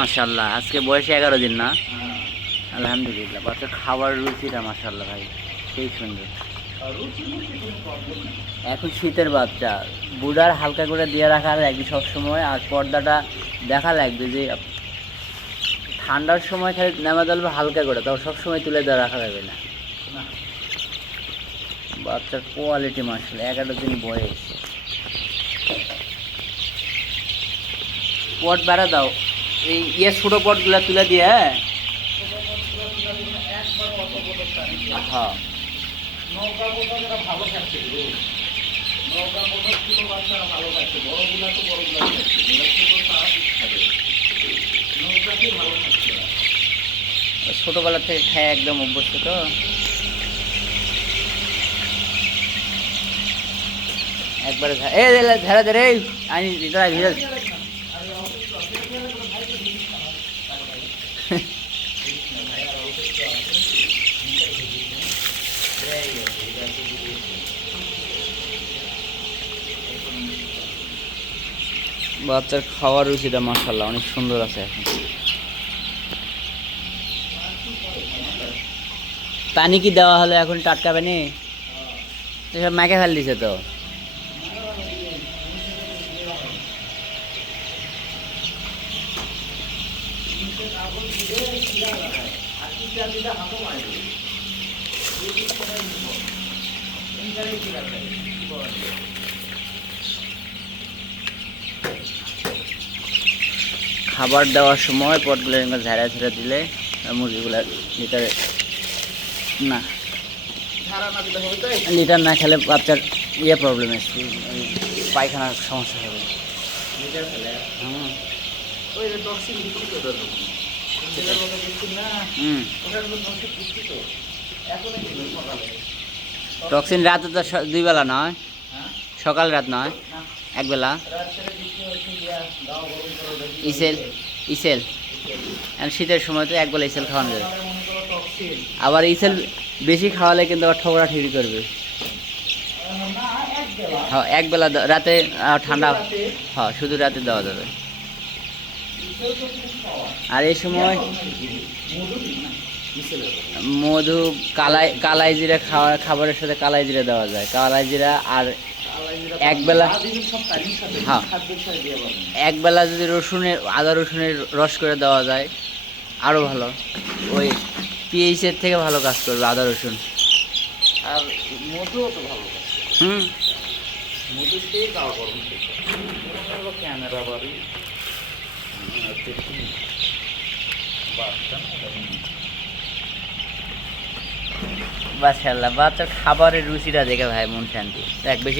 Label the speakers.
Speaker 1: মাশাল্লাহ আজকে বয়সে এগারো দিন না? আলহামদুলিল্লাহ বাচ্চার খাবার রুচিটা মাশাল্লাহ ভাই, সেই সুন্দর। এখন শীতের বাচ্চা, বুড়ার হালকা করে দিয়ে রাখা লাগবে সবসময়, আর পর্দাটা দেখা লাগবে যে, ঠান্ডার সময় খালি নামা চলবে হালকা করে, তাও সবসময় তুলে দেওয়া রাখা যাবে না। বাচ্চার কোয়ালিটি মাসাল এগারো দিন বয়স। পট বেড়া দাও। এই ইয়ে ছোটো পটগুলো তুলে দিয়ে হ্যাঁ? হ্যাঁ। ছোটোবেলা থেকে খায় একদম অভ্যস্ত তো। একবারে ঝাড়া দে রে আনি বাচ্চার খাওয়ার রুচিটা মাসাল্লাহ অনেক সুন্দর আছে এখন। পানি কি দেওয়া হলো এখন টাটকা পানি? সব মেখে ফেল দিছে তো। খাবার দেওয়ার সময় পটগুলো এরকম ঝাড়া ঝাড়া দিলে মুরগিগুলা লিটারে না। লিটার না খেলে বাচ্চার ইয়ে প্রবলেম আছে পায়খানার সমস্যা হবে।
Speaker 2: টক্সিন
Speaker 1: রাতে তো দুই বেলা নয়। সকাল রাত নয়, একবেলা। ইসেল ইসেল। শীতের সময় তো একবেলা ইসেল খাওয়ানো যাবে আবার ইসেল বেশি খাওয়ালে কিন্তু আবার ঠোকরা ঠিকই করবে। হ্যাঁ একবেলা রাতে ঠান্ডা হ্যাঁ শুধু রাতে দেওয়া যাবে। আর এই সময়
Speaker 2: মধু
Speaker 1: কালাই কালাই জিরা খাওয়া খাবারের সাথে কালাই জিরা দেওয়া যায়। কালাই জিরা আর একবেলা-
Speaker 2: হ্যাঁ।
Speaker 1: একবেলা যদি রসুনের আদা রসুনের রস করে দেওয়া যায় আরও ভালো। ওই পিএইচের থেকে ভালো কাজ করবে আদা রসুন।
Speaker 2: আর মধুও তো ভালো
Speaker 1: হুম।
Speaker 2: মধু খেয়ে খাওয়া গরম ক্যামেরা বাড়ি। বাচ্চা
Speaker 1: বাচ্চা বাচ্চার খাবারের রুচিটা দেখে ভাই মন শান্তি। এক বেশি